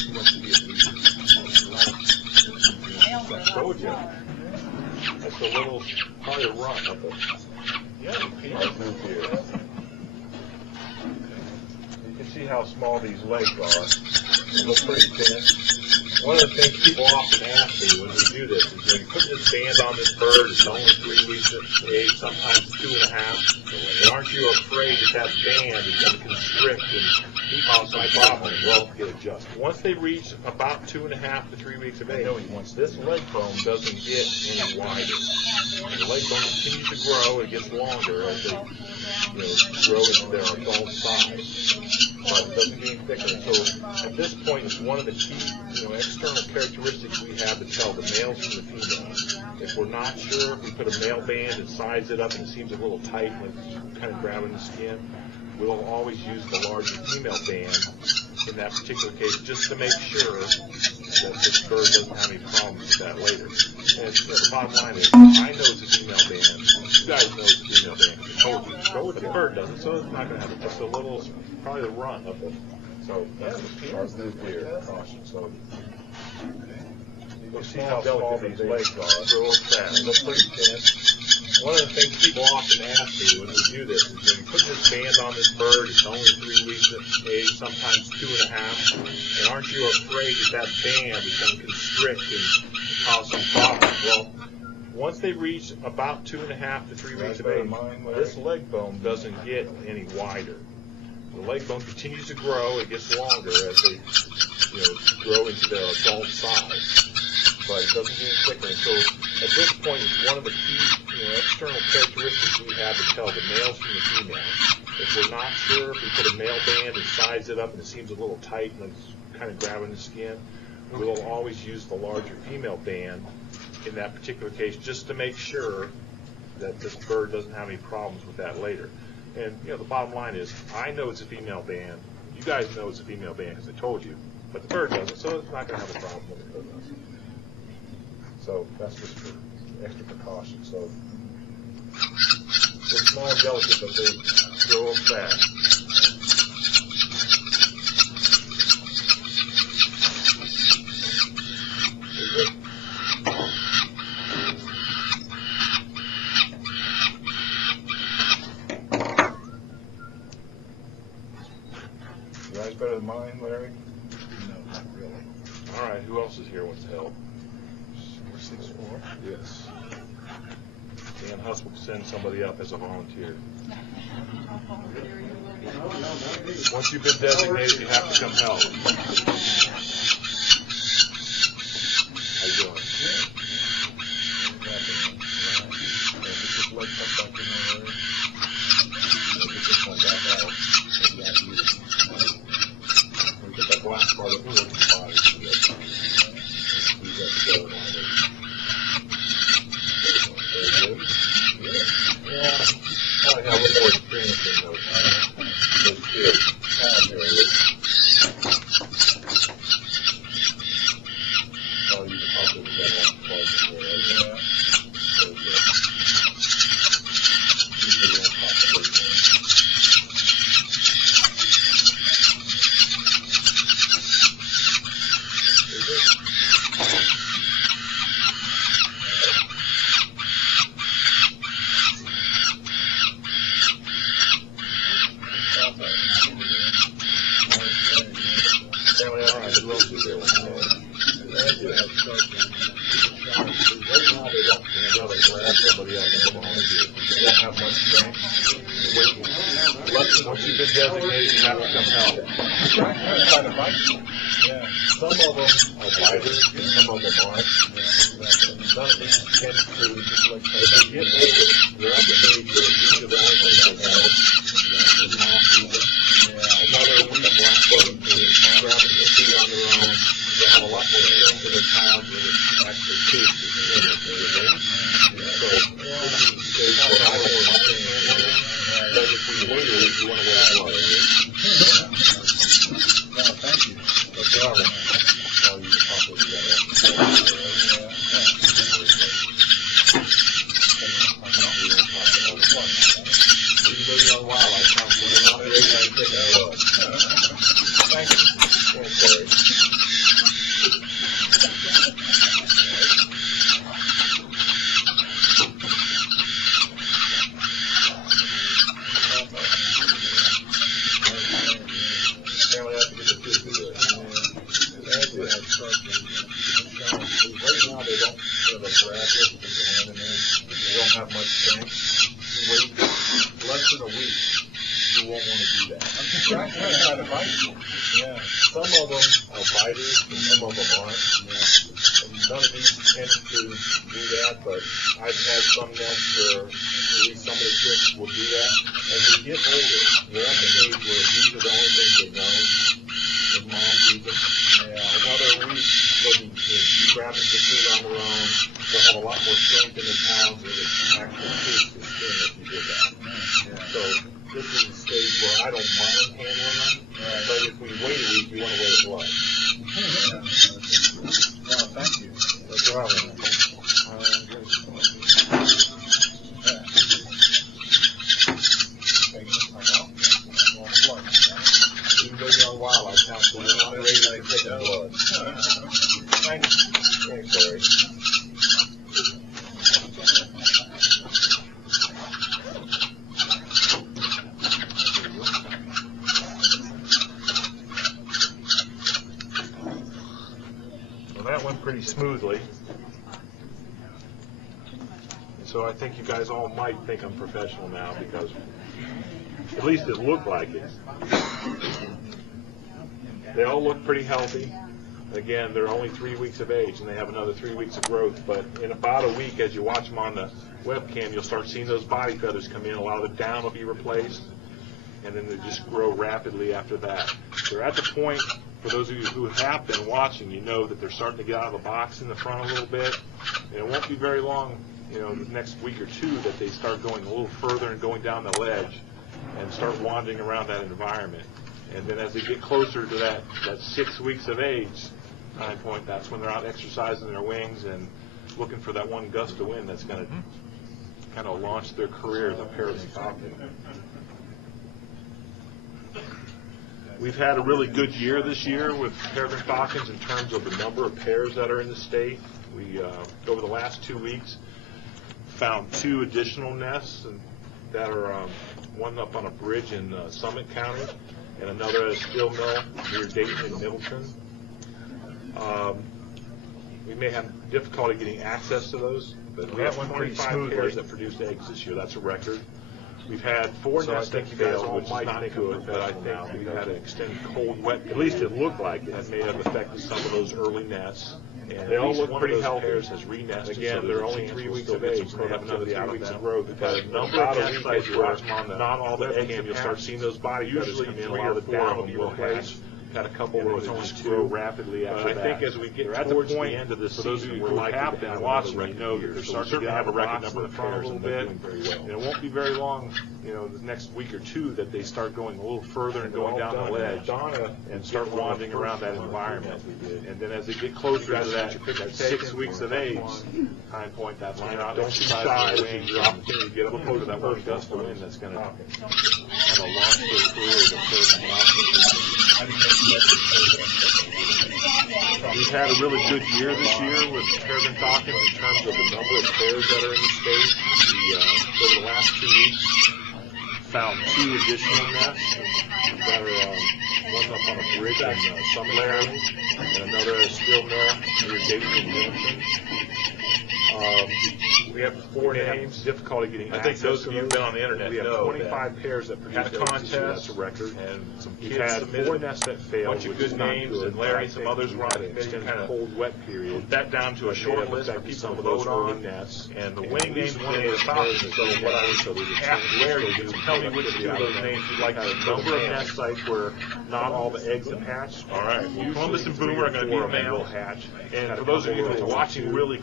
I told you. That's a little, probably a run up it. Yeah, I'll move here. You can see how small these legs are. They look pretty thin. One of the things people often ask me when we do this is when you put this band on this bird, it's only 3 weeks of age, sometimes 2.5. And aren't you afraid that band is going to constrict and cause my problem? Well, get adjusted. Once they reach about 2.5 to 3 weeks of age, once this leg bone doesn't get any wider, the leg bone continues to grow, it gets longer as they grow into their adult size. But it doesn't get any thicker. So at this point, it's one of the key external characteristics we have to tell the males from the females. If we're not sure, if we put a male band and size it up and it seems a little tight, like kind of grabbing the skin, we'll always use the larger female band in that particular case just to make sure that this bird doesn't have any problems with that later. And the bottom line is, I know it's a female band. You guys know it's a female band. I told you. Go with the bird doesn't, so it's not going to have just a little, probably the run of it. So that's our move here. Caution. So you can see how small these legs are. They're real fast. They're pretty thin. One of the things people often ask me when we do this is when you put this band on this bird, it's only 3 weeks of age, sometimes 2.5. And aren't you afraid that band is going to constrict and cause some problems? Well, once they reach about 2.5 to 3 weeks of age, this leg bone doesn't get any wider. The leg bone continues to grow. It gets longer as they grow into their adult size. But it doesn't get any thicker. So at this point, it's one of the key external characteristics we have to tell the males from the females. If we're not sure, if we put a male band and size it up and it seems a little tight and it's kind of grabbing the skin, we'll always use the larger female band in that particular case just to make sure that this bird doesn't have any problems with that later. And the bottom line is, I know it's a female band. You guys know it's a female band because I told you, but the bird doesn't, so it's not going to have a problem with it. So that's just for extra precaution. So they're small and delicate, but they grow up fast. You guys better than mine, Larry? No, not really. All right, who else is here wants to help? 6'4". Yes. Dan Huss will send somebody up as a volunteer. Once you've been designated, you have to come help. How you doing? Get that black part of the body. Yeah, probably have a little more experience in those kids. Oh, you can probably do that one before, right? Once you've been designated, you have to come help. Yeah. Some of them are wider, some of them aren't. Some of these tend to, if they get older, they're up to age where each of the ankles will have another one, the black button, grabbing their feet on their own. They have a lot more strength in their palms than it actually takes to get it. So, this is stage that I don't want to handle it. But if we wait, you want to wear gloves. No, thank you. That's all right. Oh, you can probably do that. Even though you're on wild. want to do that. I'm trying to bite you. Yeah. Some of them are biters and some of them aren't. And none of these tend to do that, but I've had some nests where at least some of the chicks will do that. As they get older, they're at the age where these are the only things they know. If mom feeds them. Another week, they'll be grabbing for food on their own. They'll have a lot more strength in their talons and it actually pierces the skin if you did that. So this is a stage where I don't mind handling them, but if we wait a week, you want to wait a blood. No, thank you. That's all right. You can go to our wildlife council, we're not ready to take the blood. Thanks, Larry. Well, that went pretty smoothly. So I think you guys all might think I'm professional now because at least it looked like it. They all look pretty healthy. Again, they're only 3 weeks of age and they have another 3 weeks of growth, but in about a week, as you watch them on the webcam, you'll start seeing those body feathers come in. A lot of the down will be replaced, and then they just grow rapidly after that. They're at the point, for those of you who have been watching, you know that they're starting to get out of the box in the front a little bit, and it won't be very long, the next week or two, that they start going a little further and going down the ledge and start wandering around that environment. And then as they get closer to that 6 weeks of age time point, that's when they're out exercising their wings and looking for that one gust of wind that's going to kind of launch their career as a peregrine falcon. We've had a really good year this year with peregrine falcons in terms of the number of pairs that are in the state. We, over the last 2 weeks, found 2 additional nests that are one up on a bridge in Summit County and another at a steel mill near Dayton and Middleton. We may have difficulty getting access to those, but we have 25 pairs that produced eggs this year. That's a record. We've had 4 nests that failed, which is not good, but I think we've had an extended cold, wet, at least it looked like it, that may have affected some of those early nests. And they all look pretty healthy. Has re-nested. Again, they're only 3 weeks of age, and they have another 3 weeks of growth. But a number of nest sites where not all the eggs, you'll start seeing those body feathers come in. A lot of the down will be replaced. Had a couple where it's only grow rapidly after that. I think as we get towards the end of this season, for those of you who have been watching, you know that they're starting to have a record number of pairs a little bit. And it won't be very long, the next week or two, that they start going a little further and going down the ledge and start wandering around that environment. And then as they get closer to that 6 weeks of age time point, that line out, don't be shy as your opportunity to get up close to that one gust of wind that's going to kind of launch their career as a peregrine falcon. We've had a really good year this year with peregrine falcons in terms of the number of pairs that are in the state. We, over the last 2 weeks, found 2 additional nests that are one up on a bridge in Summit County and another at a steel mill near Dayton and Middleton. We have 4 names. Difficulty getting access. I think those of you who've been on the internet know we have 25 pairs that produced a contest. That's a record. And some kids had 4 nests that failed. A bunch of good names, and Larry, some others were on it. Kind of cold, wet period. That down to a short list for people to vote on. Nests. And the winning names one of those falcons. So what I would ask Larry to tell me which 2 of those names you'd like. A number of nest sites where not all the eggs have hatched. All right. Well, Columbus and Boomer are going to be the male hatch. And for those of you who are watching really